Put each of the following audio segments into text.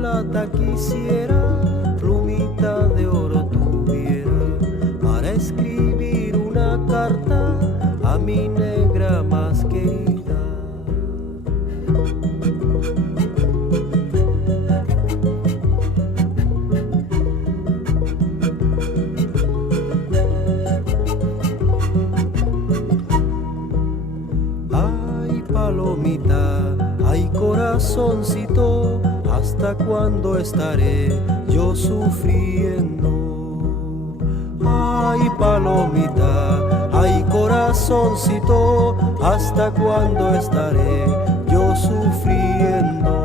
plata quisiera, plumita de oro tuviera, para escribir una carta a mi negra más querida. Ay, palomita, ay, corazoncito, ¿hasta cuándo estaré yo sufriendo? Ay, palomita, ay, corazoncito, ¿hasta cuándo estaré yo sufriendo?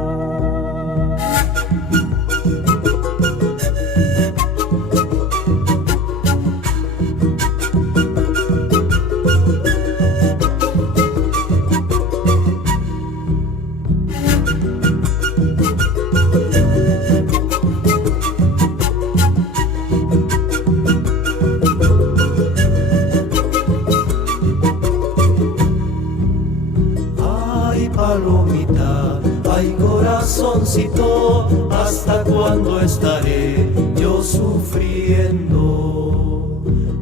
Palomita, ay, corazoncito, ¿hasta cuándo estaré yo sufriendo?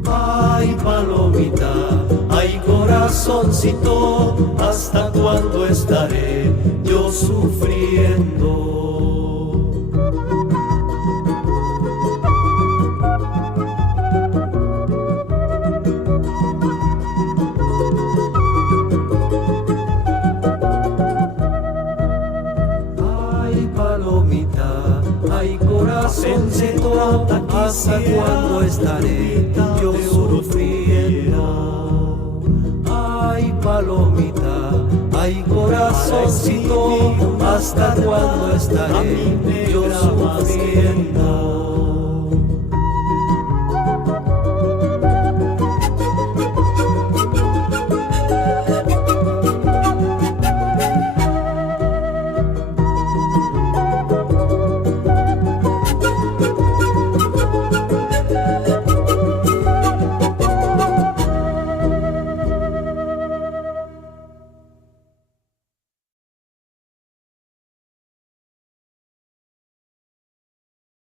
Ay, palomita, ay, corazoncito, ¿hasta cuándo estaré yo sufriendo? Palomita, ay, corazoncito, ¿hasta cuándo estaré yo sufriendo? Ay, palomita, ay, corazoncito, ¿hasta cuándo estaré yo sufriendo?